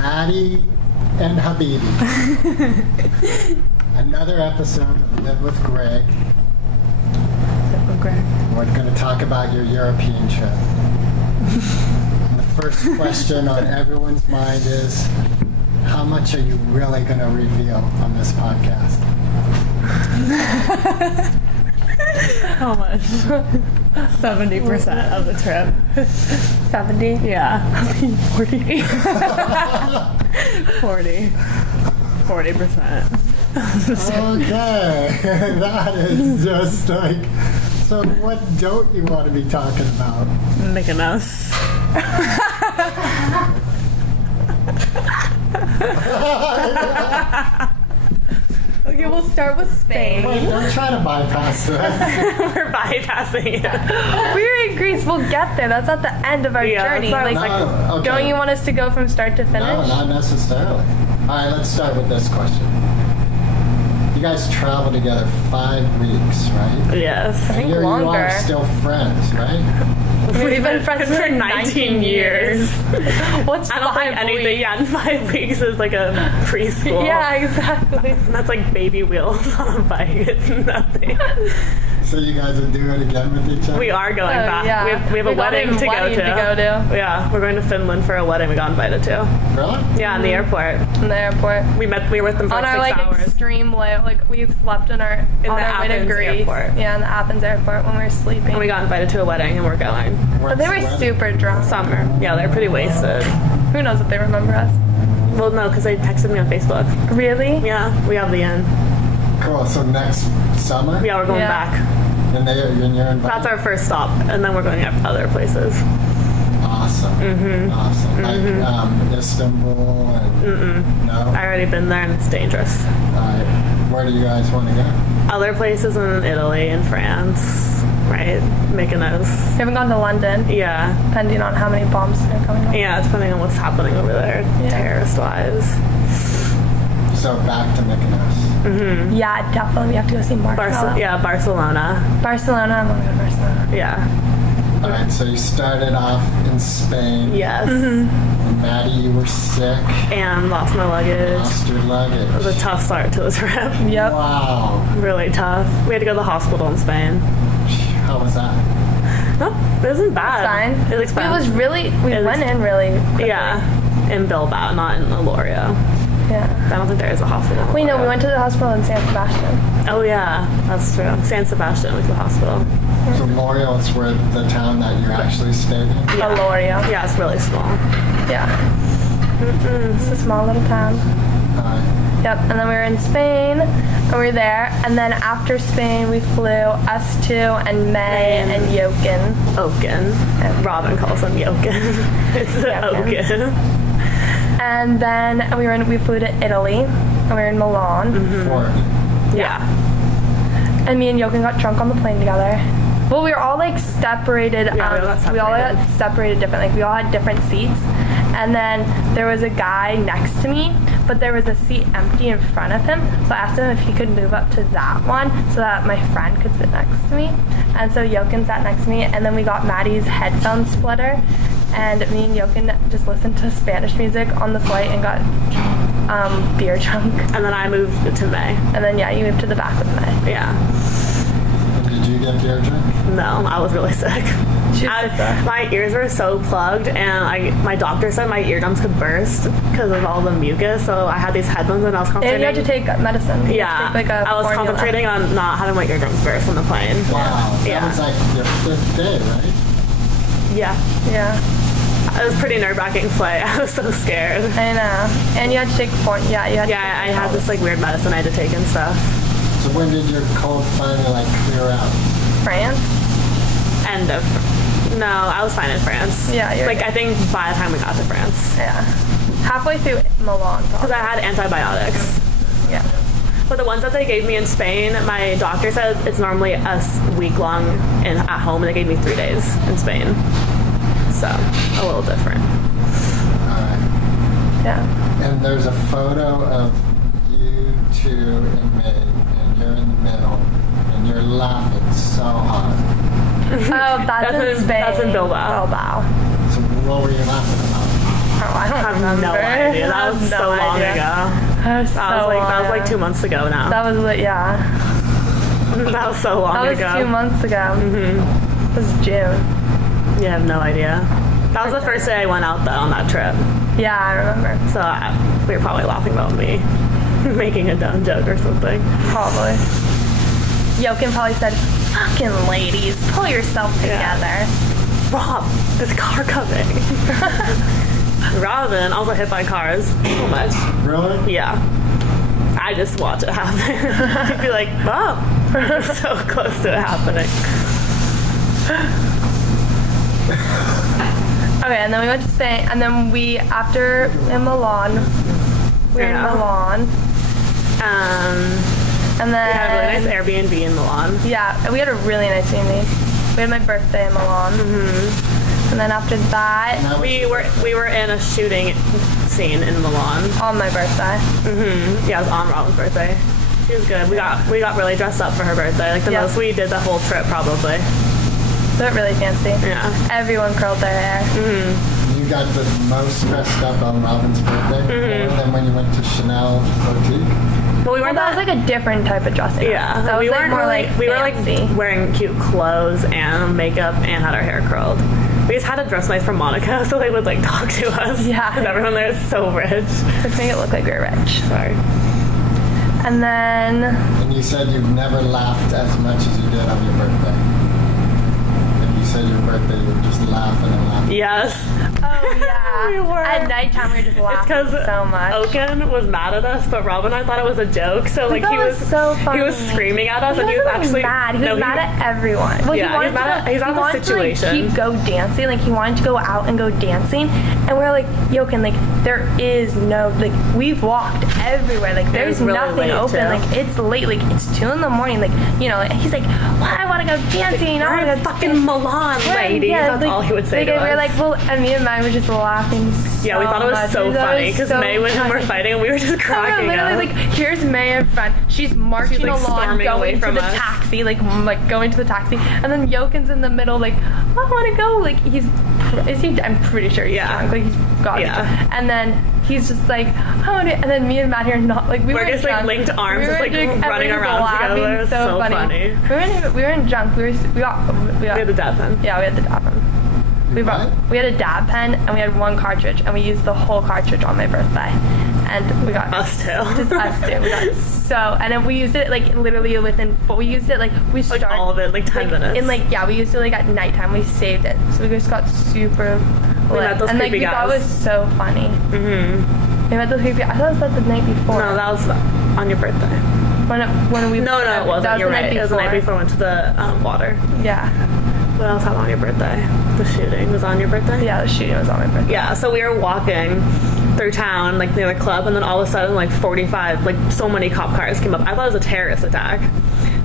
Maddie and Habibi. Another episode of Live with Greg. Live with Greg. We're going to talk about your European trip. And the first question on everyone's mind is, how much are you really going to reveal on this podcast? How much? 70% of the trip. 70? Yeah. 40. 40%. Okay. That is just like... So what don't you want to be talking about? Mykonos. Okay, we'll start with Spain. Wait, don't try to bypass this. We're bypassing it. We were in Greece. We'll get there. That's at the end of our journey. No, okay. Don't you want us to go from start to finish? No, not necessarily. All right, let's start with this question. You guys traveled together 5 weeks, right? Yes. I think You longer. are still friends, right? We've been friends for 19 years. What's I don't think 5 anything. weeks? Yeah, 5 weeks is like a preschool. Yeah, exactly. And that's like baby wheels on a bike. It's nothing. So you guys will do it again with each other? We are going back. Yeah. We have a wedding to go to. Yeah, we're going to Finland for a wedding we got invited to. Really? Yeah, in the airport. In the airport. We were with them for On our 6 hours. extreme we slept on our way to Athens Greece. airport. Yeah, in the Athens airport when we were sleeping. And we got invited to a wedding and we're going. But they were super drunk. Summer. Yeah, they're pretty wasted. Who knows if they remember us? Well, no, because they texted me on Facebook. Really? Yeah, we have the end. Cool. So next summer? Yeah, we're going back. And you're invited? That's our first stop, and then we're going to other places. Awesome. Mm-hmm. Awesome. Like Istanbul and... No? I already been there, and it's dangerous. Alright. Where do you guys want to go? Other places in Italy and France, right? Mykonos. We haven't gone to London. Yeah. Depending on how many bombs are coming up. Yeah, depending on what's happening over there, terrorist-wise. So back to Mykonos. Mm-hmm. Yeah, definitely. We have to go see Barcelona. Barcelona. Barcelona. I'm going to go to Barcelona. Yeah. Alright, so you started off in Spain. Yes. And Maddie, you were sick. And lost my luggage. Lost your luggage. It was a tough start to the trip. Yep. Wow. Really tough. We had to go to the hospital in Spain. How was that? No, it wasn't bad. Fine. It was expensive. We went in really quickly. Yeah. In Bilbao, not in Aloria. Yeah. I don't think there is a hospital. Wait, no, we went to the hospital in San Sebastian. Oh, yeah. That's true. San Sebastian was the hospital. So L'Oreal is where the town that you actually stayed in? Yeah. Aloria. Yeah, it's really small. Yeah. It's a small little town. Yep, and then we were in Spain, and we were there, and then after Spain we flew, us two, and May and Jochen. Oaken. Robyn calls them Jochen. It's Oaken. And then we flew to Italy, and we were in Milan. Yeah. And me and Jochen got drunk on the plane together. Well, we were all separated. Yeah, we all got separated different. We all had different seats. And then there was a guy next to me, but there was a seat empty in front of him. So I asked him if he could move up to that one so that my friend could sit next to me. And so Jochen sat next to me, and then we got Maddie's headphone splitter. And me and Jochen just listened to Spanish music on the flight and got beer drunk. And then I moved to May. And then, you moved to the back with May. Yeah. Did you get beer drunk? No, I was really sick. My ears were so plugged, and my doctor said my eardrums could burst because of all the mucus, so I had these headphones and I was concentrating. And you had to take medicine. Yeah. I was concentrating on not having my eardrums burst on the plane. Wow. Yeah. That was like your 5th day, right? Yeah. Yeah. It was pretty nerve-wracking flight. I was so scared. I know. And you had to take I had this weird medicine I had to take and stuff. So when did your cold finally clear out? France? No, I was fine in France. Yeah, you're good. I think by the time we got to France. Yeah. Halfway through Milan, because I had antibiotics. Yeah. But the ones that they gave me in Spain, my doctor said it's normally a week long at home, and they gave me 3 days in Spain. So, a little different. Alright. Yeah. And there's a photo of you two and me, and you're in the middle, and you're laughing so hard. Oh, that's in Spain. That's in Bilbao. So what were you laughing about? Oh, I don't remember. No idea. That I was have no so long idea. ago. That was so That was like long. 2 months ago now. That was yeah. That was so long That was ago. 2 months ago. It was June. You have no idea. That was the first day I went out though on that trip. Yeah, I remember. So we were probably laughing about me making a dumb joke or something. Probably. Jochen probably said, "Fucking ladies, pull yourself together." Rob, there's a car coming. Robyn also hit by cars so much. Really? Yeah. I just watch it happen. He'd be like, Bob, you're so close to it happening. Okay, and then we went to Spain, and then after in Milan, we were in Milan, and then We had a really nice Airbnb in Milan. Yeah, we had a really nice Airbnb. We had my birthday in Milan, and then after that, We were in a shooting scene in Milan. on my birthday. Yeah, it was on Robyn's birthday. She was good. We got really dressed up for her birthday. Like the most we did the whole trip probably. Looked really fancy. Yeah. Everyone curled their hair. You got the most dressed up on Robyn's birthday, more than when you went to Chanel Boutique. Well, we Well, weren't that was like a different type of dressing. Yeah, that was we like weren't more really, like we were like fancy. wearing cute clothes and makeup and had our hair curled. We just had to dress nice for Monaco so they would like talk to us. Yeah. Because everyone there is so rich. Let's make it look like we were rich. Sorry. And then And you said you've never laughed as much as you did on your birthday. If you said your birthday, you would just laugh and laugh. Yes. oh yeah, We were. at nighttime we were just It's laughing because so much. Oaken was mad at us, but Robyn and I thought it was a joke. So like thought he it was was so he was funny. screaming at us, and he was wasn't actually mad. He was mad at everyone. Well, Yeah, he wanted he's mad at- to, he's he on the wanted situation. To, like, keep go dancing. Like he wanted to go out and go dancing, and we're like, Jochen, like there is no like we've walked everywhere. Like there's was really nothing late, open. too. Like it's late. Like it's 2 a.m. Like you know. And he's like, well, I want to go dancing. I We're want in to go fucking Milan, ladies. That's all he would say to We were us. like, well, and me and Maddie were just laughing. Yeah, we thought it was much. so We thought it funny was because so May and him were funny. fighting and we were just No, cracking literally, up. like, here's May in front. She's marching like, along, storming away going to from the us. taxi, like going to the taxi, and then Jochen's in the middle, like, I want to go. Like, I'm pretty sure he's drunk. Like, he's got it. And then he's just like, I want to. And then me and Maddie are not like we We're were just like drunk. linked arms, just like and running we were around laughing together. It was so funny. We were in drunk. We got We had the dab pen. yeah, we had the dab pen. We had a dab pen and we had 1 cartridge and we used the whole cartridge on my birthday. And we got Us too. Just us two. We got and then we used it like literally we used it like we started Like all of it, like 10 minutes. In like we used it like at nighttime. We saved it. So we just got super lit. met those and like creepy we thought it guys. was so funny. We met those creepy I thought it was the night before. No, that was on your birthday. when we No, it wasn't. that was You're the night right. It was the night before we went to the water. Yeah. What else happened on your birthday? The shooting was on your birthday? Yeah, the shooting was on my birthday. Yeah, so we were walking through town, like near the club, and then all of a sudden, like 45, like so many cop cars came up. I thought it was a terrorist attack.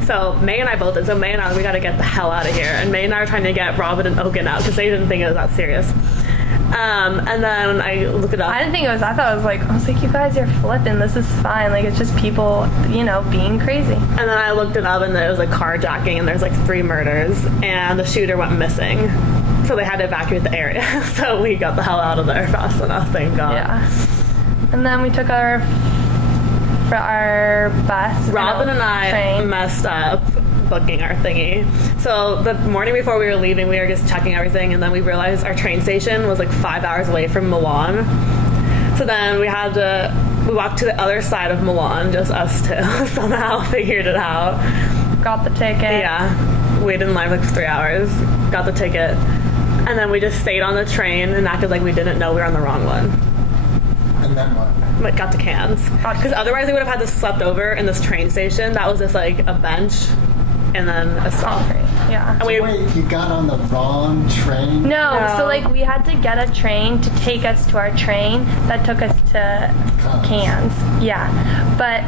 So May and I both did. So May and I, we got to get the hell out of here. And May and I were trying to get Robyn and Oaken out because they didn't think it was that serious. And then I looked it up. I didn't think it was. I thought it was like, you guys are flipping. This is fine. Like, it's just people, being crazy. And then I looked it up, and it was like carjacking, and there's like 3 murders, and the shooter went missing. So they had to evacuate the area. So we got the hell out of there fast enough, thank God. Yeah. And then we took our bus. Robyn and I train. messed up booking our thingy. So the morning before we were leaving, we were just checking everything, and then we realized our train station was like 5 hours away from Milan. So then we walked to the other side of Milan, just us two. Somehow figured it out. Got the ticket. Yeah. Waited in line for like 3 hours. Got the ticket. And then we just stayed on the train and acted like we didn't know we were on the wrong one. And then what? Like got to Cannes. Because otherwise we would have had to slept over in this train station. That was just like a bench and then a stop. Yeah. And we, Wait, you got on the wrong train? No, No. so like we had to get a train to take us to our train that took us to Cannes. Yeah, but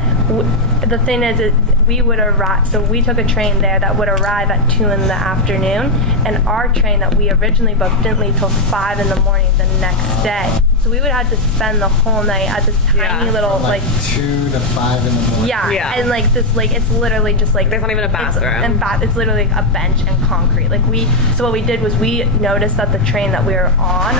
the thing is we would arrive. So we took a train there that would arrive at 2 in the afternoon, and our train that we originally booked didn't leave till 5 in the morning the next day. So we would have to spend the whole night at this tiny little From like 2 to 5 in the morning. yeah, and like this, like it's literally just like There's not even a bathroom. It's literally like a bench and concrete. Like so what we did was we noticed that the train that we were on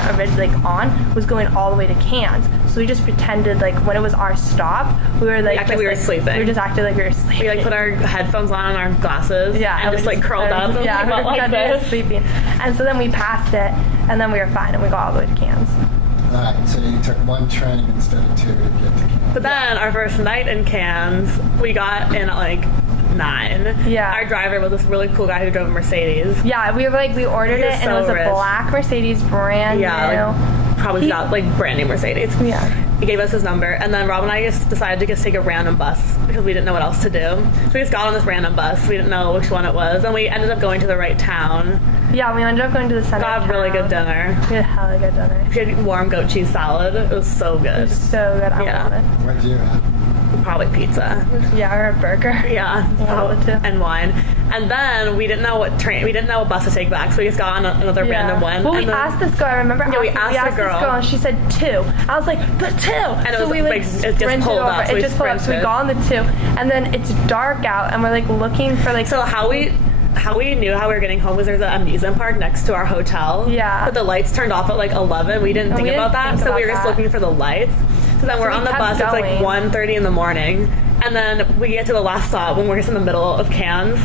was going all the way to Cairns. So we just pretended like when it was our stop, we were like we were sleeping. We were just acting like we were sleeping. We like put our headphones on and our glasses, and just like curled up. And yeah, we were like this. sleeping. And so then we passed it, and then we were fine, and we got all the way to Cairns. Alright, so you took 1 train instead of 2 to get to Cairns. But then our first night in Cairns, we got in at like 9. Yeah. Our driver was this really cool guy who drove a Mercedes. Yeah, we ordered it, and it was a black Mercedes, brand new. Like, probably not like brand new Mercedes. Yeah. He gave us his number, and then Rob and I just decided to just take a random bus because we didn't know what else to do. So we just got on this random bus. We didn't know which one it was, and we ended up going to the right town. Yeah, we ended up going to the center. Got really good dinner. We had hella good dinner. We had warm goat cheese salad. It was so good. It was so good. I love it. What do you have? Probably pizza. Yeah, or a burger. Yeah, and wine. And then we didn't know what bus to take back, so we just got on another random one. Well, we asked this girl. I remember. Yeah, we asked this girl, and she said 2. I was like, the 2. And it was we like it just pulled up. It just pulled up. So we got on the 2, and then it's dark out, and we're like looking for like. So how we knew how we were getting home was there's an amusement park next to our hotel. Yeah. But the lights turned off at like 11. We didn't think about that, so we were just looking for the lights. So then we're on the bus. It's like 1:30 in the morning. And then we get to the last stop when we're just in the middle of Cairns.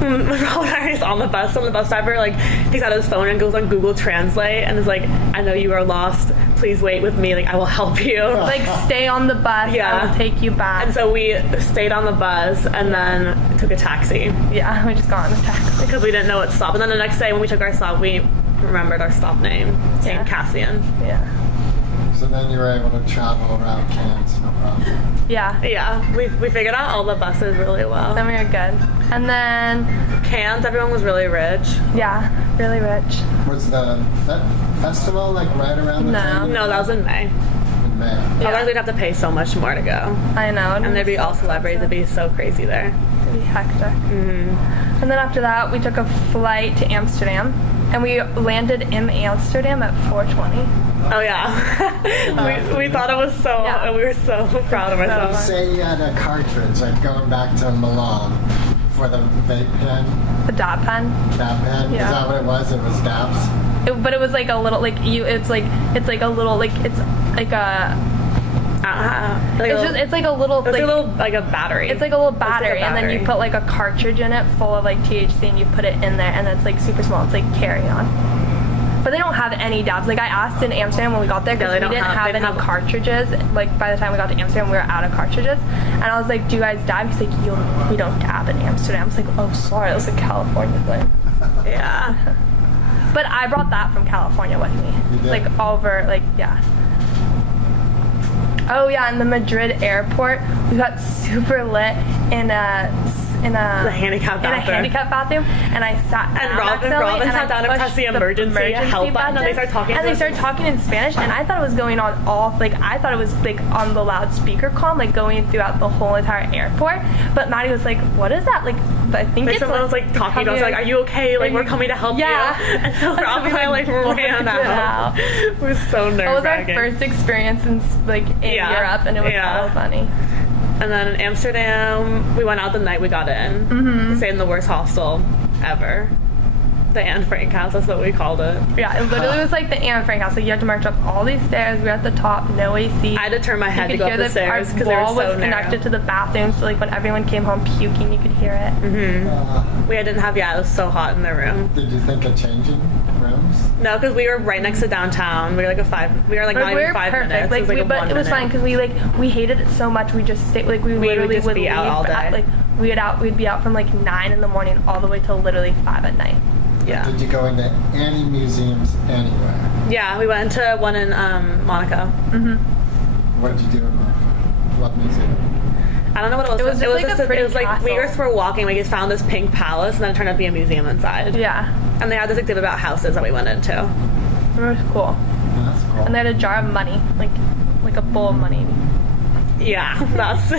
We're all just on the bus. And the bus driver like takes out his phone and goes on Google Translate and is like, I know you are lost. Please wait with me. Like, I will help you. Like, stay on the bus. Yeah. I will take you back. And so we stayed on the bus and then took a taxi. Yeah, we just got on the taxi. Because we didn't know what stop. And then the next day when we took our stop, we remembered our stop name. St. Cassian. Yeah. So then you were able to travel around Cairns, no problem. Yeah. Yeah. We figured out all the buses really well. Then we were good. And then Cairns, everyone was really rich. Yeah, really rich. Was the festival like right around the time? No, that was in May. In May. Otherwise we'd have to pay so much more to go. I know. And there'd be all celebrities. It'd be so crazy there. It'd be hectic. Mm-hmm. And then after that, we took a flight to Amsterdam. And we landed in Amsterdam at 4:20. Oh yeah, we thought it was so. Yeah. We were so proud of ourselves. Say you had a cartridge, like going back to Milan for the vape pen. The dab pen. Dab pen. Yeah. Is that what it was? It was dabs. But it was like a little like you. It's like a little like it's like a. It's like a little like a battery. It's like a little battery, and then you put like a cartridge in it full of like THC, and you put it in there, and it's like super small. It's like carry on. But they don't have any dabs. Like I asked in Amsterdam when we got there because we didn't have any cartridges. Like by the time we got to Amsterdam, we were out of cartridges. And I was like, "Do you guys dab?" He's like, "We don't dab in Amsterdam." I was like, "Oh, sorry, that's a California thing." Yeah. But I brought that from California with me. You did? Like over, like yeah. Oh yeah, in the Madrid airport, we got super lit in a handicap bathroom, and I sat down. And Robyn sat down and pressed the emergency help button, and they started talking in Spanish, and I thought it was going on I thought it was like on the loudspeaker comm, like going throughout the whole entire airport. But Maddie was like, "What is that?" Like, I think it's someone was like talking to us, like, "Are you okay? Like, we're coming to help you." And so Robyn and I like ran out. It was so nerve-wracking. It was our first experience in Europe, and it was so funny. And then in Amsterdam, we went out the night we got in. Mm-hmm. Stayed in the worst hostel ever. The Anne Frank house, that's what we called it. Yeah, it literally was like the Anne Frank house. Like you had to march up all these stairs. We were at the top, no AC. I had to turn my head to go up the stairs because they were so narrow. Our wall was connected to the bathroom, so like when everyone came home puking, you could hear it. Mm-hmm. It was so hot in the room. Did you think of changing rooms? No, because we were right next to downtown. We were like not even 5 minutes. Like, it was fine because we hated it so much. We just stayed. Like we literally would be out all day. We'd be out from like 9 in the morning all the way till literally 5 at night. Yeah. Did you go into any museums anywhere? Yeah, we went to one in Monaco. Mm-hmm. What did you do in Monaco? What museum? I don't know what it was. It was like we just were walking. We just found this pink palace, and then it turned out to be a museum inside. Yeah. And they had this exhibit about houses that we went into. It was cool. That's cool. And they had a jar of money, like a bowl of money. Yeah, that's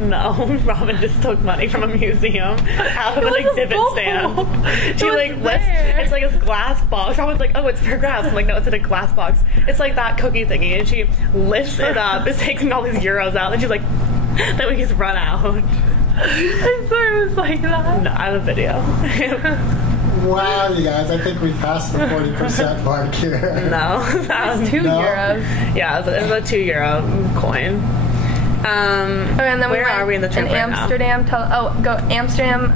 no. Robyn just took money from a museum out of an exhibit stand. She like lifts. It's like a glass box. Robyn's like, oh, it's for grabs. I'm like, no, it's in a glass box. It's like that cookie thingy, and she lifts it up. It's taking all these euros out, and she's like, then we just run out. I swear it was like that. No, I have a video. Wow, you guys, I think we passed the 40% mark here. No, that was 2 euros. Yeah, it was a 2 euro coin. Okay, and then where are we in the trip in right Amsterdam? Amsterdam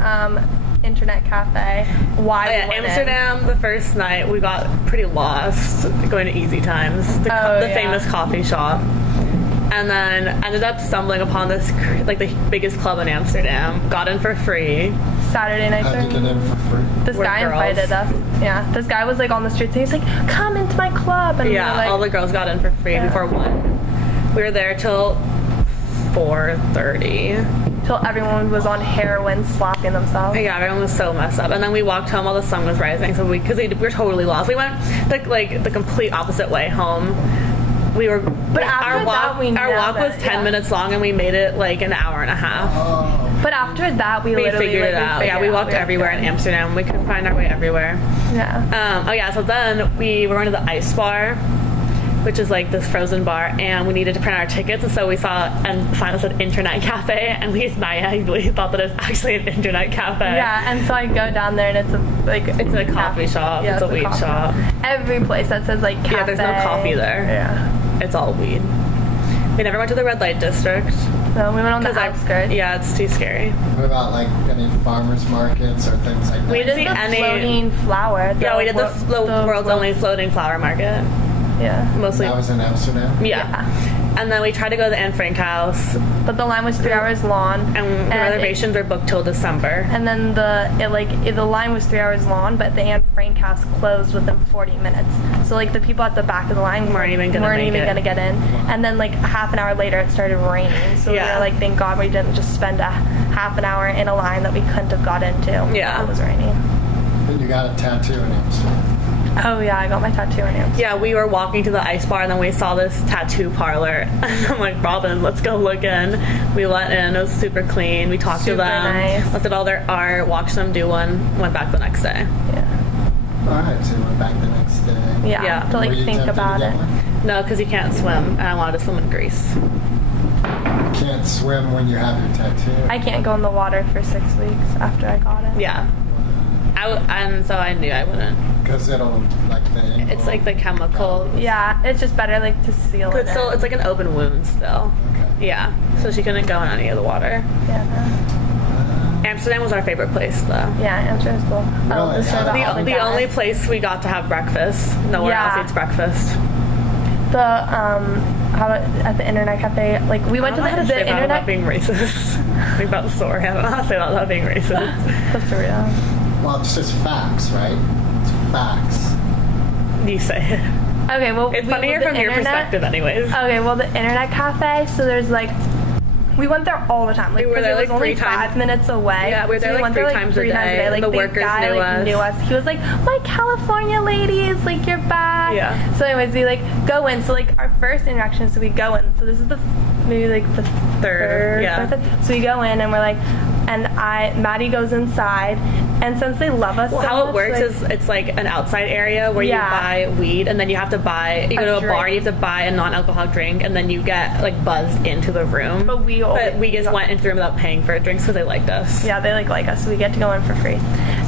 internet cafe. Why? Oh, yeah, Amsterdam. The first night we got pretty lost going to Easy Times, the famous coffee shop, and then ended up stumbling upon this like the biggest club in Amsterdam. Got in for free. Saturday night. How'd you get in for free? This guy invited us. Yeah, this guy was like on the streets and he's like, come into my club. And yeah, like, all the girls got in for free before 1. We were there till 4:30. Till everyone was on heroin slapping themselves. Yeah, everyone was so messed up. And then we walked home while the sun was rising, so we were totally lost. We went the complete opposite way home. We were, but after our walk was 10 minutes long, and we made it like an hour and a half. Oh. But after that, we literally figured it out. Yeah, we walked everywhere in Amsterdam. We couldn't find our way everywhere. Yeah. So then we were going to the ice bar, which is like this frozen bar, and we needed to print our tickets, and so we saw and sign us an internet cafe, and we naively thought that it was actually an internet cafe. Yeah, and so I go down there, and it's a coffee shop. Yeah, it's a weed shop. Every place that says like cafe. Yeah, there's no coffee there. Yeah, it's all weed. We never went to the red light district. No, we went on the outskirts. Yeah, it's too scary. What about like any farmers markets or things like that? We didn't see any floating flower. Yeah, we did the world's only floating flower market. Yeah. Mostly. That was in Amsterdam? Yeah. And then we tried to go to the Anne Frank house. But the line was 3 hours long. And the reservations are booked till December. And then the line was 3 hours long, but the Anne Frank house closed within 40 minutes. So like the people at the back of the line weren't even gonna get in. And then like half an hour later it started raining. So we were like, thank God we didn't just spend a half an hour in a line that we couldn't have got into. Yeah. It was raining. But you got a tattoo in Amsterdam. Oh yeah, I got my tattoo in Amsterdam. Yeah, we were walking to the ice bar and then we saw this tattoo parlor. And I'm like, Robyn, let's go look in. We went in, it was super clean. We talked to them, nice. looked at all their art, watched them do one, went back the next day. Yeah. Alright, so you went back the next day. Yeah. To like think about it. No, because you can't swim, and I wanted to swim in Greece. You can't swim when you have your tattoo. I can't go in the water for 6 weeks after I got it. Yeah. And so I knew I wouldn't. Because it'll, like, it's like the chemical. Yeah, it's just better, like, to seal it. It's like an open wound still. Okay. Yeah, so she couldn't go in any of the water. Yeah, Amsterdam was our favorite place, though. Yeah, Amsterdam's cool. Really? The only place we got to have breakfast. Nowhere else eats breakfast. At the internet cafe, like we went to the internet. Without being racist. Think about the story. I don't know how to say that without being racist. Costa Rica. Well, it's just facts, right? It's facts. You say it. Okay, well, it's funnier from your perspective, anyways. Okay, well, the internet cafe. So there's like, we went there all the time. Like, we were there it was like only 5 minutes away. Yeah, we were there like 3 times a day. Like the workers knew us. He was like, "My California ladies, like you're back." Yeah. So anyways, we like go in. So like our first interaction, so we go in. So this is maybe like the third. Yeah. So we go in and we're like, and Maddie goes inside, and since they love us, well, so how much, it works like, is it's like an outside area where you buy weed, and then you have to buy. You go to a bar, you have to buy a non-alcoholic drink, and then you get like buzzed into the room. But we just went into the room without paying for drinks because they liked us. Yeah, they like us, so we get to go in for free,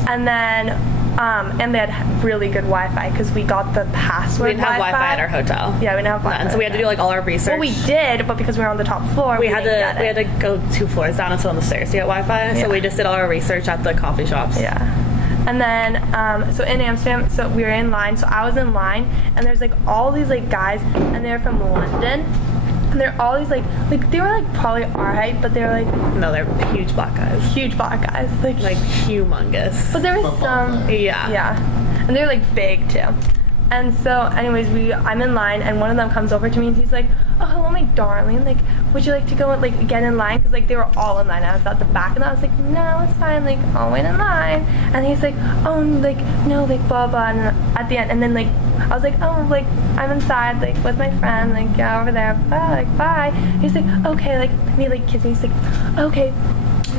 and then. And they had really good Wi-Fi because we got the password. We didn't have Wi-Fi at our hotel. Yeah, we didn't have Wi-Fi. And so we had to do like all our research. Well, we did, but because we were on the top floor, we had to go 2 floors down and sit on the stairs to get Wi-Fi. Yeah. So we just did all our research at the coffee shops. Yeah. And then, so in Amsterdam, so we were in line. So I was in line, and there's like all these like guys, and they're from London. And they're all these like they were like probably our height, but they were like no, they're huge black guys. Huge black guys, like humongous. But there was some and they're like big too. And so, anyways, I'm in line, and one of them comes over to me, and he's like, "Oh, hello, my darling. Like, would you like to go and like get in line?" Because like they were all in line. I was at the back, and I was like, "No, it's fine. Like, I'll wait in line." And he's like, "Oh, like no, like blah blah." And at the end, and then like I was like, oh, like, I'm inside, like, with my friend, like, yeah, over there, bye, like, bye. He's like, okay, like, and he, like, kissed me. He's like, okay,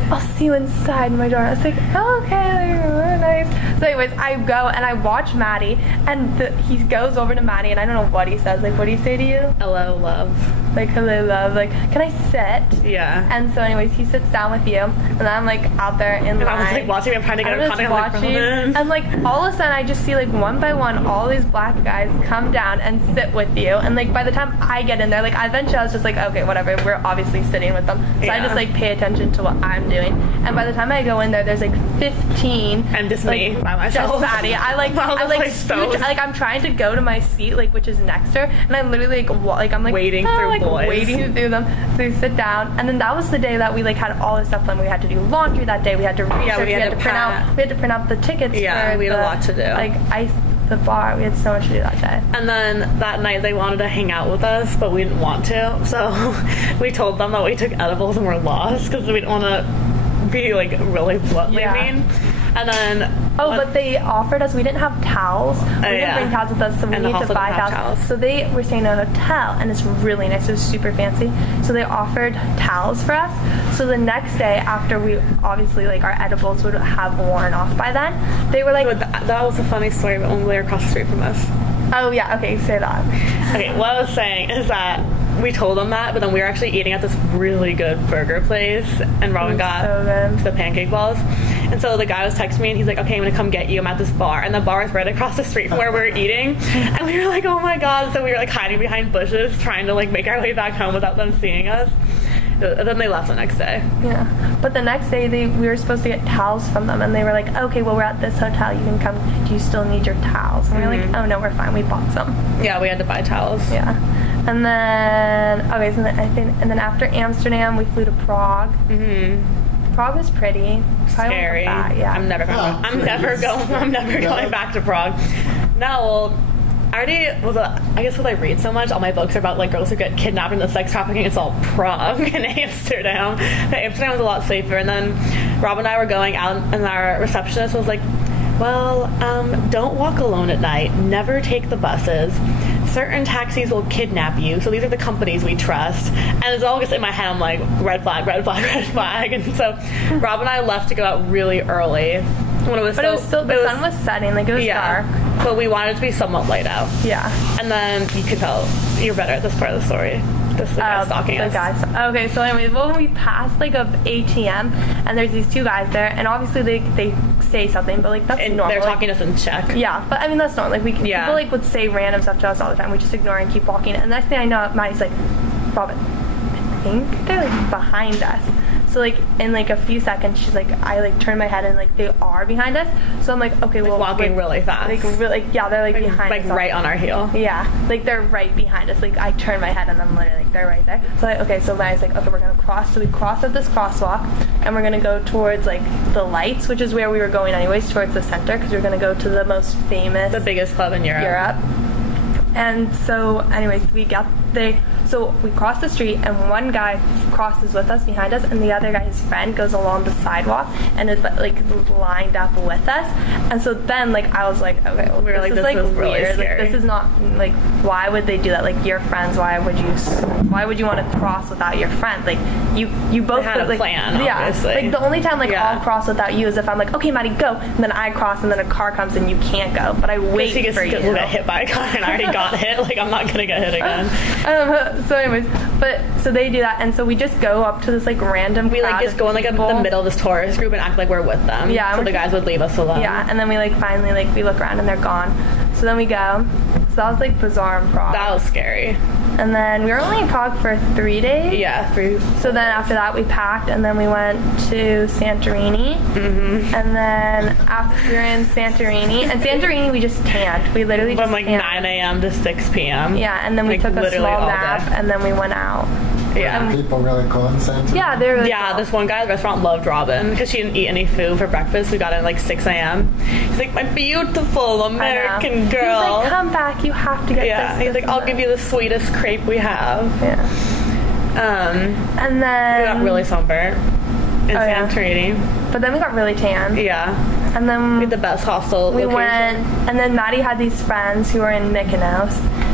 I'll see you inside my door. I was like, oh, okay, like, oh, nice. So anyways, I go and I watch Maddie, and he goes over to Maddie, and I don't know what he says. Like, what do you say to you? Hello, love. Like, hello, love. Like, can I sit? Yeah. And so anyways, he sits down with you, and then I'm, like, out there in line. I was, like, watching him, trying to get him watching, and, like, all of a sudden, I just see, like, one by one, all these black guys come down and sit with you. And, like, by the time I get in there, like, eventually I was just like, okay, whatever. We're obviously sitting with them. So I just, like, pay attention to what I'm doing. And by the time I go in there, there's, like, 15. And just like, me by myself. Just Maddie. I I'm trying to go to my seat, like, which is next to her. And I literally, like, I'm, like, waiting through boys. Waiting through them. So we sit down. And then that was the day that we, like, had all this stuff done. We had to do laundry that day. We had to research. We had to print out the tickets. Yeah, we had a lot to do. Like, the bar. We had so much to do that day. And then that night they wanted to hang out with us, but we didn't want to. So we told them that we took edibles and we're lost because we didn't want to be, like, really bluntly mean. And then but they offered us, we didn't have towels. We didn't bring towels with us, so we need to buy towels. So they were staying at a hotel, and it's really nice. It was super fancy. So they offered towels for us. So the next day, after we obviously, like, our edibles would have worn off by then, they were like, that was a funny story, but when we were across the street from us. Oh yeah, okay, say that. Okay, what I was saying is that we told them that, but then we were actually eating at this really good burger place, and Robyn got the pancake balls. And so the guy was texting me, and he's like, okay, I'm gonna come get you. I'm at this bar, and the bar is right across the street from where we were eating. And we were like, oh my god. So we were, like, hiding behind bushes, trying to, like, make our way back home without them seeing us. And then they left the next day. Yeah, but the next day we were supposed to get towels from them, and they were like, okay, well, we're at this hotel, you can come, do you still need your towels? And we were like, oh no, we're fine, we bought some. Yeah, we had to buy towels. Yeah. And then so then after Amsterdam we flew to Prague. Prague was pretty. Scary. Yeah. I'm never going back to Prague. No, I guess because I read so much, all my books are about, like, girls who get kidnapped into sex trafficking. It's all Prague and Amsterdam. But Amsterdam was a lot safer. And then Rob and I were going out, and our receptionist was like, well, don't walk alone at night. Never take the buses. Certain taxis will kidnap you. So these are the companies we trust. And it's all just in my head. I'm like, red flag, red flag, red flag. And so Rob and I left to go out really early. When it was the sun was setting, like, it was dark. But we wanted it to be somewhat light out. Yeah. And then you could tell you're better at this part of the story. This is the guy stalking us. Okay, so anyways, when we passed, like, a ATM, and there's these two guys there, and obviously they say something, but, like, that's normal. They're talking to us in Czech. Yeah, but I mean, that's normal. Like, people, like, would say random stuff to us all the time. We just ignore and keep walking. And the next thing I know, Maddie's like, Robyn, I think they're, like, behind us. So, like, in, like, a few seconds, she's like, I, like, turn my head, and, like, they are behind us. So I'm like, okay, well, walking really fast. Yeah, they're, like, behind us. Like, right on our heel. Yeah, like, they're right behind us. Like, I turn my head, and I'm literally, like, they're right there. So, like, okay, so Maddie's like, okay, we're gonna cross. So we cross at this crosswalk, and we're gonna go towards, like, the lights, which is where we were going anyways, towards the center, because we were gonna go to the most famous, the biggest club in Europe. And so, anyways, so we cross the street, and one guy crosses with us behind us, and the other guy, his friend, goes along the sidewalk and is, like, lined up with us. And so then, like, I was like, okay, well, this is weird. Really like, this is not, like, why would they do that? Like, your friends, why would you want to cross without your friend? Like, you both had a plan. Yeah, obviously. like, the only time, like, I'll cross without you is if I'm like, okay, Maddie, go, and then I cross, and then a car comes and you can't go, but I wait for you. We'll get hit by a car, and I already got hit. Like, I'm not gonna get hit again. So anyways, so they do that, and so we just go up to this, like, random crowd. We, like, just go in, like, the middle of this tourist group and act like we're with them. Yeah. So the guys would leave us alone. Yeah, and then we, like, finally, like, we look around and they're gone. So then we go. So that was, like, bizarre in Prague. That was scary. And then we were only in Prague for 3 days. Yeah, 3. So then after that we packed, and then we went to Santorini. And then after we were in Santorini, we just tanned. We literally just from, like, 9 a.m. to 6 p.m. Yeah, and then we took a small nap, and then we went out. Yeah. Are people really cool in Santorini? Yeah, they're really cool. This one guy at the restaurant loved Robyn because she didn't eat any food for breakfast. We got in at, like, 6 a.m. He's like, my beautiful American girl. He's like, come back, you have to get this. He's like, I'll give you the sweetest crepe we have. Yeah. And then we got really sunburnt in Santorini. But then we got really tan. Yeah. And then We had the best hostel we location. went, and then Maddie had these friends who were in Mykonos,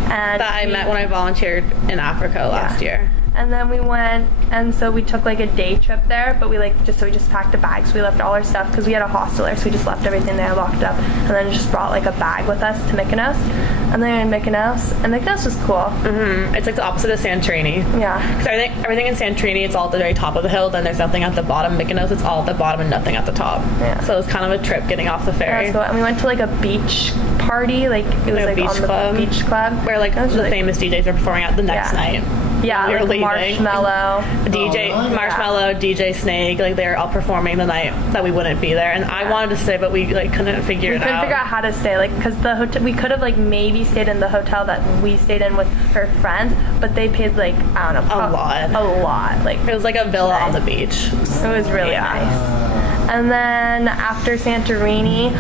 and That I met when I volunteered in Africa last year. And then we went, and so we took like a day trip there, but we just packed a bag. So we left all our stuff because we had a hostler, so we just left everything there, locked up, and then just brought like a bag with us to Mykonos. And then in Mykonos, and Mykonos was cool. Mm-hmm. It's like the opposite of Santorini. Yeah. Because everything in Santorini, it's all at the very top of the hill, then there's nothing at the bottom. Mykonos, it's all at the bottom and nothing at the top. Yeah. So it was kind of a trip getting off the ferry. Yeah, cool. And we went to like a beach party, like it was Like a like beach on club. the beach club. Where like the famous DJs are performing at the next night. Yeah, We were like leaving. Marshmallow. DJ Oh, nice. Marshmallow, DJ Snake, like they're all performing the night that we wouldn't be there, and I wanted to stay, but we like couldn't figure We it couldn't out. figure out how to stay, like, because the hotel, we could have like maybe stayed in the hotel that we stayed in with her friends, but they paid like, I don't know, a lot. Like It was like a villa on the beach. it was really nice. And then after Santorini,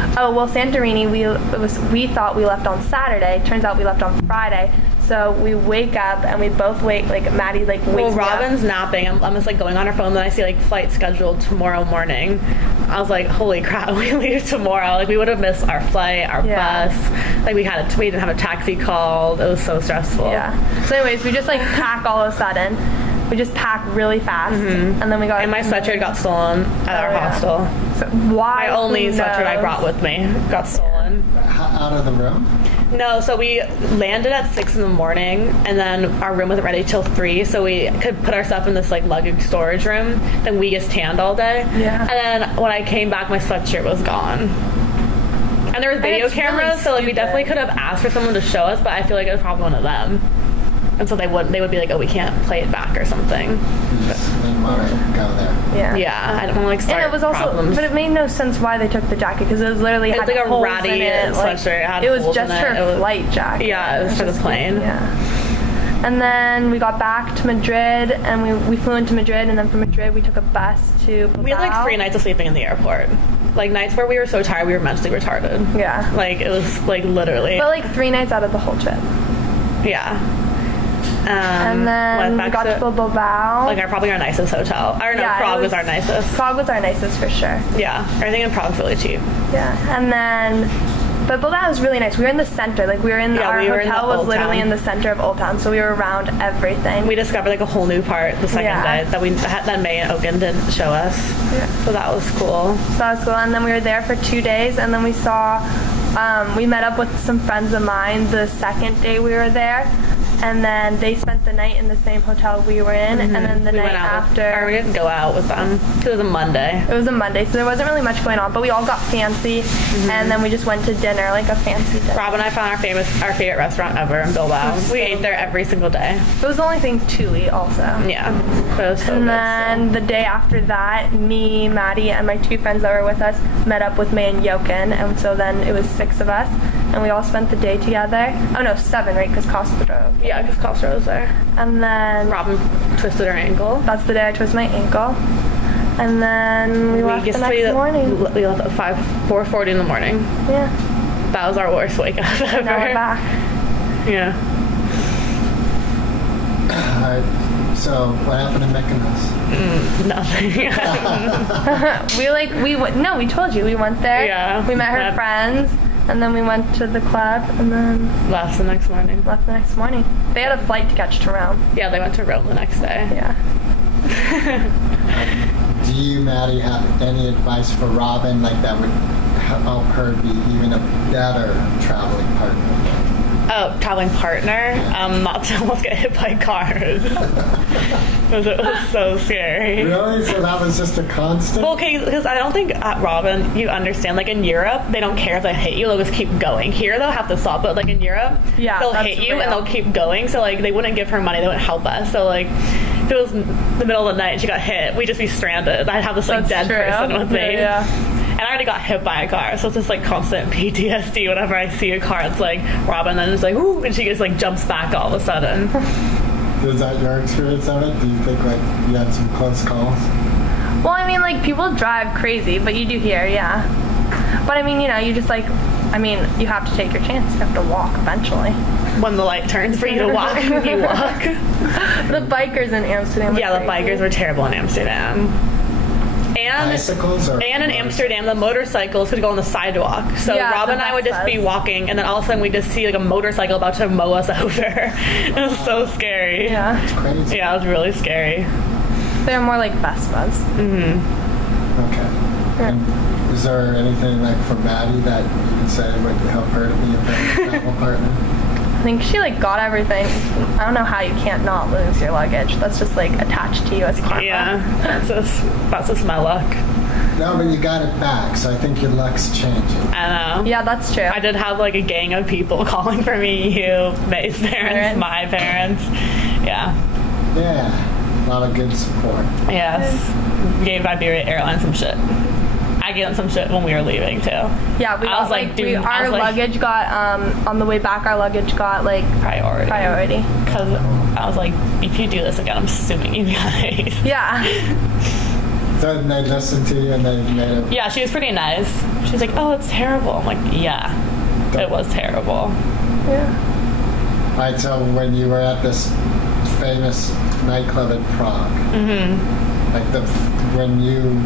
we thought we left on Saturday. Turns out we left on Friday. So we wake up and we both wake, like Maddie like wakes Well, me up. Robyn's napping. I'm just like going on her phone. Then I see like flight scheduled tomorrow morning. I was like, holy crap, we leave tomorrow. Like we would have missed our flight, our bus. Like we didn't have a taxi called. It was so stressful. Yeah. So anyways, we just like pack all of a sudden. We just packed really fast, and then we got. And my sweatshirt got stolen at our hostel. So why? My only Who sweatshirt I knows? brought with me got stolen. Out of the room? No, so we landed at 6 in the morning, and then our room wasn't ready till 3, so we could put our stuff in this like luggage storage room. Then we just tanned all day. Yeah. And then when I came back, my sweatshirt was gone. And there was video it's really cameras, so like we stupid. definitely could have asked for someone to show us, but I feel like it was probably one of them. And so they would be like, oh, we can't play it back or something. Didn't want to go there. Yeah. Yeah, I don't want to like start And it was also, problems. but it made no sense why they took the jacket because it was literally It was had like a holes ratty in it. Like, sweatshirt. It had it was holes just in it. her It was- flight jacket. Yeah, it was for the plane. Yeah. And then we got back to Madrid, and we flew into Madrid, and then from Madrid we took a bus to Bilbao. We had like 3 nights of sleeping in the airport. Like nights where we were so tired we were mentally retarded. Yeah. Like it was like literally. But like 3 nights out of the whole trip. Yeah. And then we got to Bilbao. like probably our nicest hotel. I don't know, Prague was our nicest. Prague was our nicest for sure. Yeah, everything in Prague's really cheap. Yeah. And then, but Bilbao was really nice. We were in the center. Like we were in our we were in hotel the was Old literally Town. in the center of Old Town, so we were around everything. We discovered like a whole new part the second day that May and Oaken didn't show us. Yeah. So that was cool. So that was cool. And then we were there for 2 days, and then we saw, we met up with some friends of mine the second day we were there. And then they spent the night in the same hotel we were in, and then the We night went out after. we didn't go out with them because it was a Monday. It was a Monday, so there wasn't really much going on, but we all got fancy, and then we just went to dinner, like a fancy dinner. Rob and I found our favorite restaurant ever in Bilbao. We ate there every single day. It was the only thing to eat, also. Yeah, but it was so And good. then the day after that, me, Maddie, and my 2 friends that were with us met up with May and Jochen, and so then it was 6 of us, and we all spent the day together. Oh no, 7, right? Because Castro. Yeah, because Costro was there. And then Robyn twisted her ankle. that's the day I twisted my ankle. And then we left the next morning. We left at 4:40 in the morning. Yeah. That was our worst wake up ever. And now we're back. Yeah. Alright, so what happened in Mykonos? Nothing. We told you we went there. Yeah. We met her friends, and then we went to the club, and then Left the next morning. left the next morning. They had a flight to catch to Rome. Yeah, they went to Rome the next day. Yeah. Do you, Maddie, have any advice for Robyn, like that would help her be even a better traveling partner? Oh, traveling partner? Not to almost get hit by cars. It was so scary. Really? So that was just a constant? Well, okay, because I don't think Robyn, you understand. Like in Europe, they don't care if they hit you; they'll just keep going. Here, they'll have to stop. But like in Europe, Yeah, they'll that's hit you real. and they'll keep going. So like they wouldn't give her money; they wouldn't help us. So like if it was the middle of the night and she got hit, we'd just be stranded. I'd have this like That's dead true. person with me. Yeah. And I already got hit by a car, so it's just like constant PTSD. Whenever I see a car, it's like Robyn, then it's like ooh, and she just like jumps back all of a sudden. Is that your experience of it? Do you think like you had some close calls? Well, I mean, like, people drive crazy, but you do here, yeah. But I mean, you just like, you have to take your chance. You have to walk eventually. When the light turns for you to walk, you walk. The bikers in Amsterdam. Yeah, the bikers were terrible in Amsterdam. And bicycles or and in Amsterdam, the motorcycles could go on the sidewalk. So Yeah, Robyn the and I would just be Vespas. walking, and then all of a sudden we just see like a motorcycle about to mow us over. It was so scary. Yeah. It's crazy. Yeah, it was really scary. They're more like Vespas. Okay. And is there anything like for Maddie that you can say would help her to be a better travel partner? I think she like got everything. I don't know how you can't not lose your luggage. That's just like attached to you as karma. Yeah, that's just my luck. No, but you got it back, so I think your luck's changing. I know. Yeah, that's true. I did have like a gang of people calling for me, you, May's parents, my parents. Yeah. Yeah, a lot of good support. Yes. Gave Iberia Airlines some shit. I gave them some shit when we were leaving too. Yeah, we I got was like, dude, our luggage got on the way back. Our luggage got like priority. Because I was like, if you do this again, I'm suing you guys. Yeah. So they listened to you and they made it. Yeah, she was pretty nice. She's like, oh, it's terrible. I'm like, yeah, it was terrible. Yeah. All right, so when you were at this famous nightclub in Prague, like when you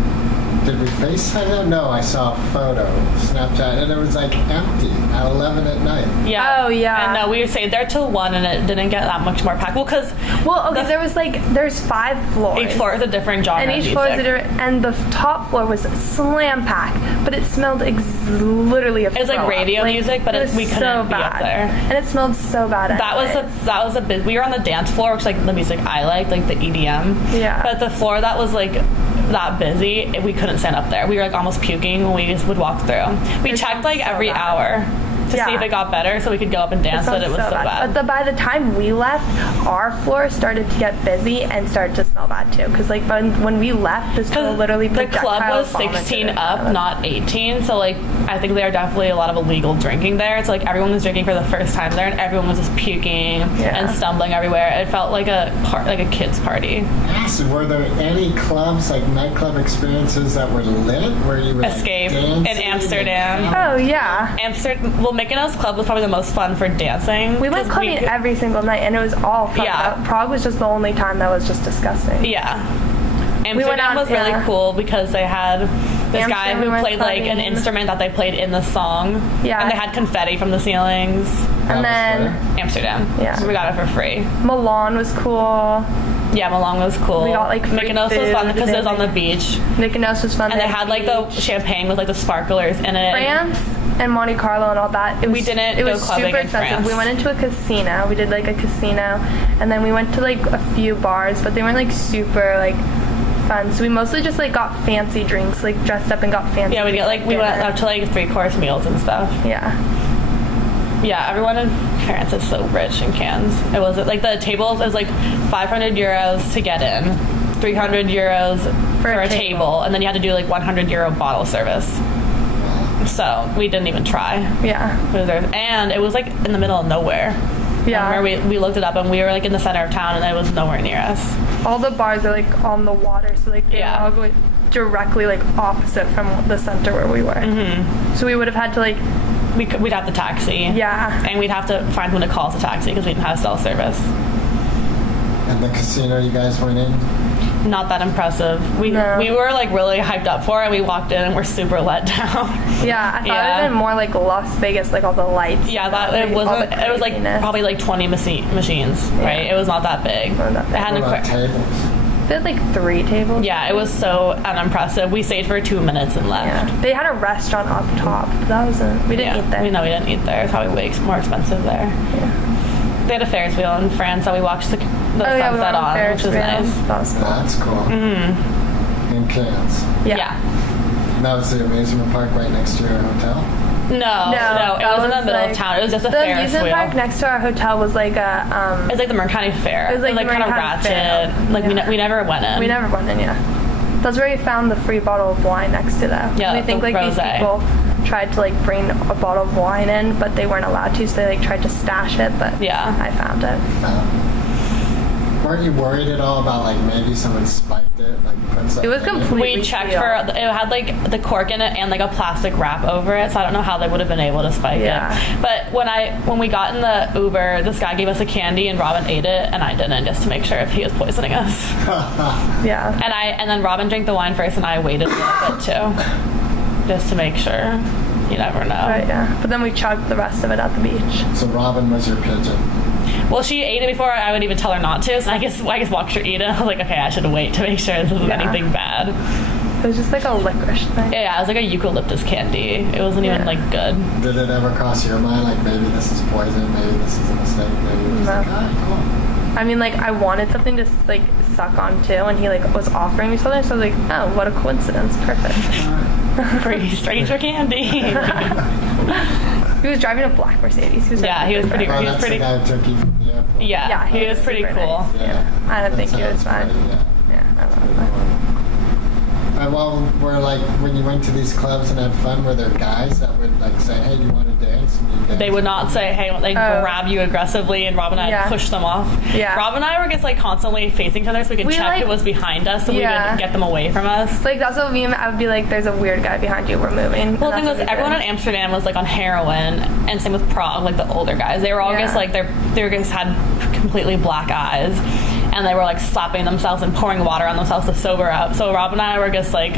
did we FaceTime them? No, I saw a photo, Snapchat, and it was like empty at 11 at night. Yeah. Oh, yeah. And we stayed there till 1, and it didn't get that much more packed. Well, because there's 5 floors. each floor is a different genre. And of each floor is a music. different, and the top floor was slam packed, but it smelled literally of It was like throw up. radio music, but was we couldn't so be up bad. there. And it smelled so bad. That was a bit. We were on the dance floor, which is like the music I liked, like the EDM. Yeah. But the floor that was like that busy, we couldn't stand up there. We were like almost puking when we just would walk through. We It checked sounds like so every bad. hour to see if it got better, so we could go up and dance. But it was so bad. But by the time we left, our floor started to get busy and started to smell bad too. Because like when we left, this girl literally the club was vomited 16 in front of up, us. not 18. So like I think there are definitely a lot of illegal drinking there. It's like everyone was drinking for the first time there, and everyone was just puking and stumbling everywhere. It felt like a kids party. Yes, were there any clubs, like nightclub experiences that were lit, where you were Escape like, in dancing Amsterdam. Oh yeah. Mykonos club was probably the most fun for dancing. We went clubbing every single night, and it was all fun. Yeah. Prague was just the only time that was just disgusting. Yeah. Amsterdam was really cool because they had this guy who played like an instrument that they played in the song. Yeah. And they had confetti from the ceilings. And then Amsterdam. Yeah. So we got it for free. Milan was cool. Yeah, Milan was cool. We got like free Mykonos was food fun because it was on the and beach. Mykonos was fun. And they had like the champagne with like the sparklers in it. France and Monte Carlo and all that. It was, We didn't It go was clubbing super in expensive. France. We went into a casino. We did like a casino, and then we went to like a few bars, but they weren't like super like fun. So we mostly just like got fancy drinks, like dressed up and got fancy. Yeah, we drinks, went up to like 3-course meals and stuff. Yeah. Yeah, everyone in France is so rich in cans. It was like the tables. It was like 500 euros to get in, 300 euros for a table, and then you had to do like 100 euro bottle service. So we didn't even try. Yeah. And it was like in the middle of nowhere. Yeah. Remember we looked it up and we were like in the center of town and it was nowhere near us. All the bars are like on the water, so like they all go directly like opposite from the center where we were. Mm-hmm. So we would have had to like. We'd have the taxi. Yeah. And we'd have to find someone to call us a taxi because we didn't have cell service. And the casino you guys went in? Not that impressive. We were like really hyped up for it. We walked in and we're super let down. Yeah, I thought it would have been more like Las Vegas, like all the lights. Yeah, it wasn't. It was like probably like 20 machines, right? It was not that big. Not that big. It had What about tables? They had like 3 tables. Yeah, it was so unimpressive. We stayed for 2 minutes and left. Yeah. They had a restaurant up top, but that wasn't. We didn't eat there. We didn't eat there. It's probably way more expensive there. Yeah. They had a Ferris wheel in France that we watched the sunset on, which was nice. That was cool. That's cool. Mm-hmm. In Cairns. Yeah. And that was the amusement park right next to your hotel? No, it was in the middle of town. It was just a Ferris wheel. The amusement park next to our hotel was like a. It's like the Mercantile Fair. It was like kind of ratchet. Fair. Like we never went in. We never went in. Yeah. That's where we found the free bottle of wine next to that. Yeah, we think like rosé. these people tried to like bring a bottle of wine in, but they weren't allowed to, so they like tried to stash it. But yeah, I found it. Weren't you worried at all about like maybe someone spiked it? Like put something It was in completely We checked sealed. for it had like the cork in it and like a plastic wrap over it, so I don't know how they would have been able to spike it. But when we got in the Uber, this guy gave us a candy and Robyn ate it and I didn't, just to make sure if he was poisoning us. Yeah. And then Robyn drank the wine first and I waited a little bit too, just to make sure. You never know. Right, yeah. But then we chugged the rest of it at the beach. So Robyn was your pigeon. Well, she ate it before I would even tell her not to, so I guess watched her eat it. I was like, okay, I should wait to make sure this isn't anything bad. It was just like a licorice thing. Yeah, it was like a eucalyptus candy. It wasn't even like good. Did it ever cross your mind like maybe this is poison, maybe this is a mistake, maybe it was like, cool. I mean, like, I wanted something to like suck on too, and he like was offering me something, so I was like, oh, what a coincidence. Perfect. Pretty stranger candy. He was driving a black Mercedes. He was he was pretty. Oh, He was that's pretty. the guy who took you from the airport. Yeah, he was pretty super cool. nice. Yeah. I don't think he was That fine. sounds pretty, Yeah, I love that. Well, were like when you went to these clubs and had fun, were there guys that would like say, "Hey, do you want to dance?" And you dance? They would not say, hey, they grab you aggressively, and Rob and I push them off. Yeah. Rob and I were just like constantly facing each other so we could check like- who was behind us so we could get them away from us. Like, that's what I would be like, there's a weird guy behind you, we're moving. Well, the And thing was, that's what we everyone in did. Amsterdam was like on heroin, and same with Prague, like the older guys. They were all just like they just had completely black eyes, and they were like slapping themselves and pouring water on themselves to sober up. So Rob and I were just like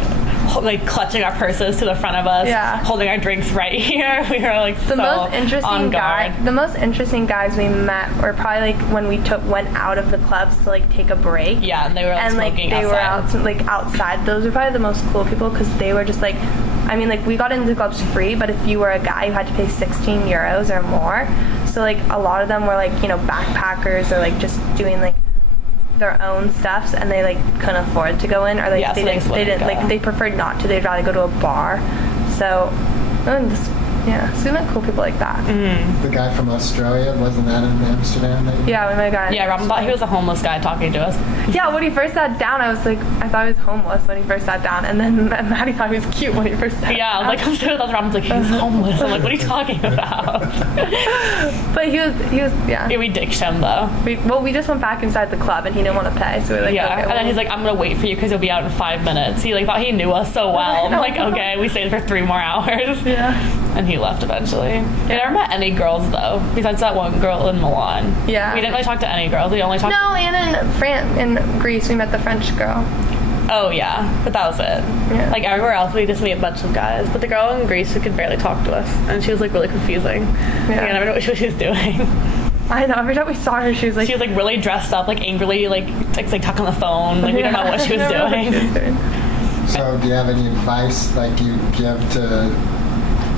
clutching our purses to the front of us, holding our drinks right here. We were like the most interesting guard. The most interesting guys we met were probably like when we went out of the clubs to like take a break. Yeah, and they were like smoking they outside. were outside. Those were probably the most cool people because they were just like, I mean, like we got into the clubs free, but if you were a guy, you had to pay 16 euros or more. So like a lot of them were like, you know, backpackers or like just doing like their own stuffs, and they like couldn't afford to go in, or like they didn't like, they preferred not to. They'd rather go to a bar. So so we met cool people like that. The guy from Australia, wasn't that in Amsterdam? Yeah, we met a guy. Yeah, Robyn thought he was a homeless guy talking to us. Yeah, when he first sat down, I was like, I thought he was homeless when he first sat down, and then Maddie thought he was cute when he first sat down. Yeah, I was like, I'm sitting with Robyn's like, he's homeless. I'm like, what are you talking about? But he was Yeah, we ditched him though. We just went back inside the club, and he didn't want to pay, so we were like, okay, and then he's like, I'm gonna wait for you because you'll be out in 5 minutes. He like thought he knew us so well. I'm like, okay, we stayed for 3 more hours. Yeah. And he left eventually. We never met any girls though, besides that one girl in Milan. Yeah. We didn't really talk to any girls. We only talked. No, and in Greece, we met the French girl. Oh yeah, but that was it. Yeah. Like everywhere else, we just meet a bunch of guys. But the girl in Greece who could barely talk to us, and she was like really confusing. Yeah. Like, I never knew what she was doing. I know. Every time we saw her, she was like really dressed up, like angrily, like talking on the phone. Like we don't know what she was doing. So, do you have any advice like you give to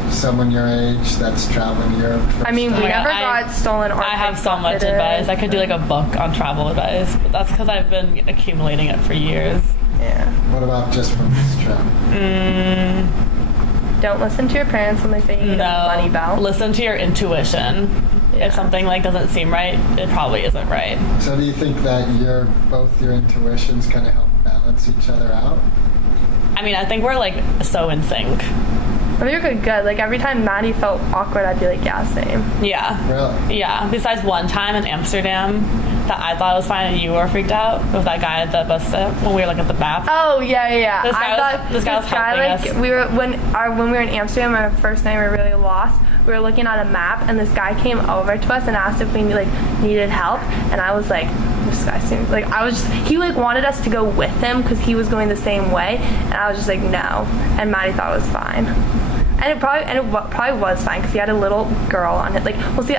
someone your age that's traveling to Europe? I mean, we never got stolen or I have so much advice. I could do like a book on travel advice, but that's because I've been accumulating it for years. Yeah. What about just from this trip? Don't listen to your parents when they say you need a money belt. Listen to your intuition. If something like doesn't seem right, it probably isn't right. So do you think that both your intuitions kind of help balance each other out? I mean, I think we're like so in sync. I think we're good. Like every time Maddie felt awkward, I'd be like, yeah, same. Yeah. Really? Yeah. Besides one time in Amsterdam that I thought was fine and you were freaked out with that guy at the bus stop when we were like at the map. Oh yeah. This guy was helping us. We were when we were in Amsterdam on our first night, we were really lost. We were looking at a map, and this guy came over to us and asked if we needed help, and I was like, this guy seemed like he wanted us to go with him because he was going the same way, and I was just like, no, and Maddie thought it was fine. And it probably was fine because he had a little girl on it.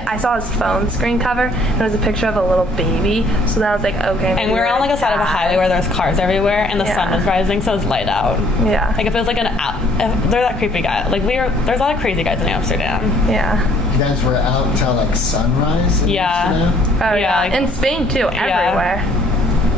I saw his phone screen cover, and it was a picture of a little baby. So then I was like, okay. And we were on like a side of a highway where there's cars everywhere, and the sun was rising, so it was light out. Yeah. Like if it was like if there's that creepy guy. Like there's a lot of crazy guys in Amsterdam. Yeah. You guys were out till like sunrise in Amsterdam? Oh yeah. In Spain too, everywhere.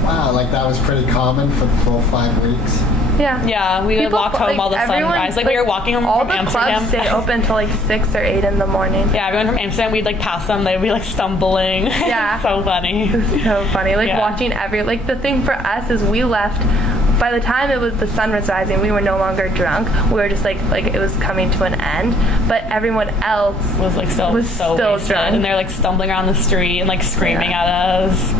Wow, like that was pretty common for the full 5 weeks. Yeah. Yeah, we would walk home while the sun rise. Like we were walking home from Amsterdam. All the clubs stayed open till like 6 or 8 in the morning. Yeah, everyone from Amsterdam, we'd like pass them. They'd be like stumbling. Yeah. So funny. It was so funny. Watching the thing for us is we left. By the time the sun was rising, we were no longer drunk. We were just like it was coming to an end. But everyone else was still drunk, and they're like stumbling around the street and like screaming at us.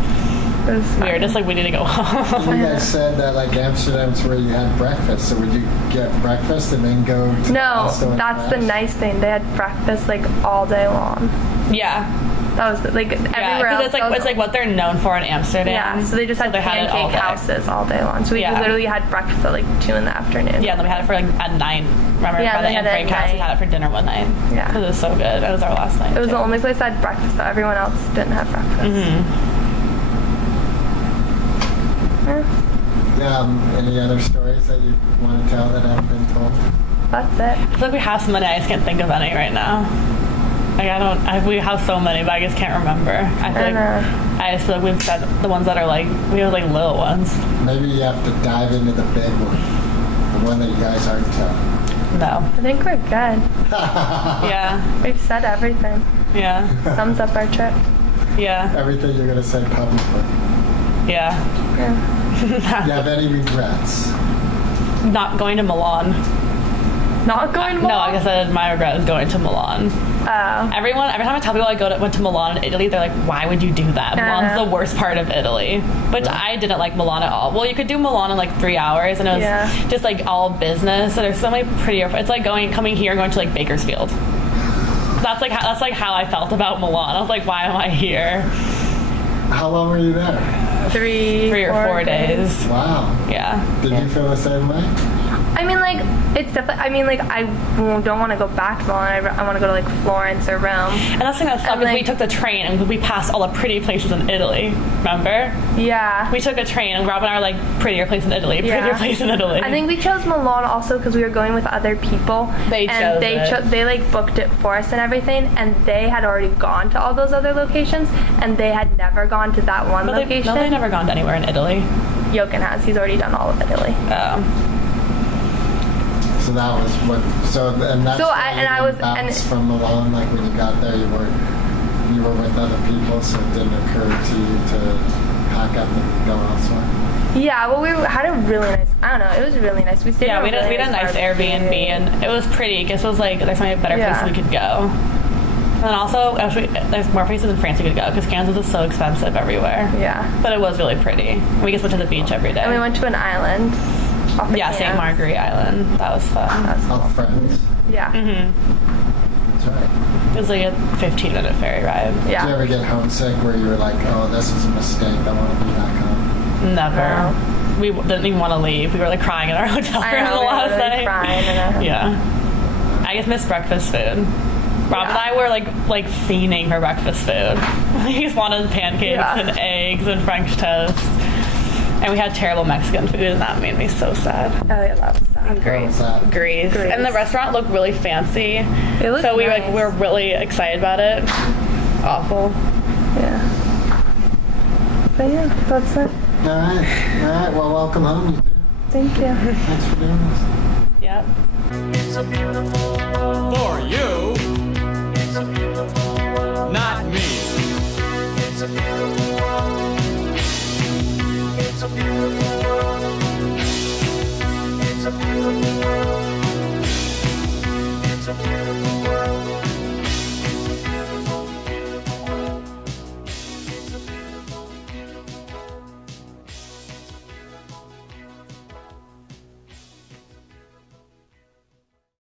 It was We were just like, we need to go home. You guys said that like Amsterdam's where you had breakfast. So would you get breakfast and then go to No, Oslo and that's the crash? nice thing. They had breakfast like all day long. Yeah. That was like everywhere Yeah, else. because it's like what they're known for in Amsterdam. Yeah, so they just had it all pancake day. houses all day long. So we Yeah. literally had breakfast at like 2 in the afternoon. Yeah, and then we had it for like at 9. Remember, Yeah, by the they had Anne it Frank at house, we 9. had it for dinner one night. Yeah. Because it was so good. It was our last night. It was too. the only place that had breakfast, so everyone else didn't have breakfast. Any other stories that you want to tell that haven't been told? That's it. I feel like we have so many, I just can't think of any right now. Like, we have so many, but I just can't remember. I just feel like we've said the ones that are like, we have like little ones. Maybe you have to dive into the big one. The one that you guys aren't telling. No. I think we're good. Yeah. We've said everything. Yeah. Sums up our trip. Yeah. Everything you're going to say publicly. Yeah. Yeah. Do you have any regrets? Not going to Milan. Not going to No, I guess my regret is going to Milan. Every time I tell people I went to Milan in Italy, they're like, why would you do that? Milan's the worst part of Italy. Which I didn't like Milan at all. Well, you could do Milan in like 3 hours, and it was just like all business. And there's so many pretty. It's like coming here and going to like Bakersfield. That's like how I felt about Milan. I was like, why am I here? How long were you there? 3 or 4 days. Wow. Yeah. Did you feel the same way? I mean, like, it's definitely, I mean, like, I don't want to go back to Milan. I want to go to, like, Florence or Rome. And that's the thing that sucked is like, we took the train and we passed all the pretty places in Italy. Remember? Yeah. We took a train and Robyn and I were like, prettier place in Italy, prettier place in Italy. I think we chose Milan also because we were going with other people. They like booked it for us and everything, and they had already gone to all those other locations, and they had never gone to that one location. They've never gone to anywhere in Italy. Jochen has. He's already done all of Italy. So that was what. And that's I was from Milan. Like when you got there, you were with other people, so it didn't occur to you to pack up and go elsewhere. Yeah, well, we had a really nice. I don't know. It was really nice. We stayed. Yeah, we had a nice Airbnb, and it was pretty. I guess it was like there's so many better places we could go. And then also, actually, there's more places in France we could go because Kansas is so expensive everywhere. Yeah. But it was really pretty. We just went to the beach every day. And we went to an island. St. Marguerite Island. That was fun. That was All friends. Yeah. That's right. It was like a 15-minute ferry ride. Yeah. Did you ever get homesick where you were like, oh, this is a mistake, I want to be back home? Never. No. We didn't even want to leave. We were like crying in our hotel room the last night. Crying Yeah. I just missed breakfast food. Rob and I were like fiending for breakfast food. We just wanted pancakes and eggs and French toast. And we had terrible Mexican food, and that made me so sad. Oh, yeah, that was sad. Greece. And the restaurant looked really fancy. It looked so we nice. were really excited about it. Awful. Yeah. But yeah, that's it. All right. Well, welcome home, you two. Thank you. Thanks for doing this. Yep. For you, not me. It's a beautiful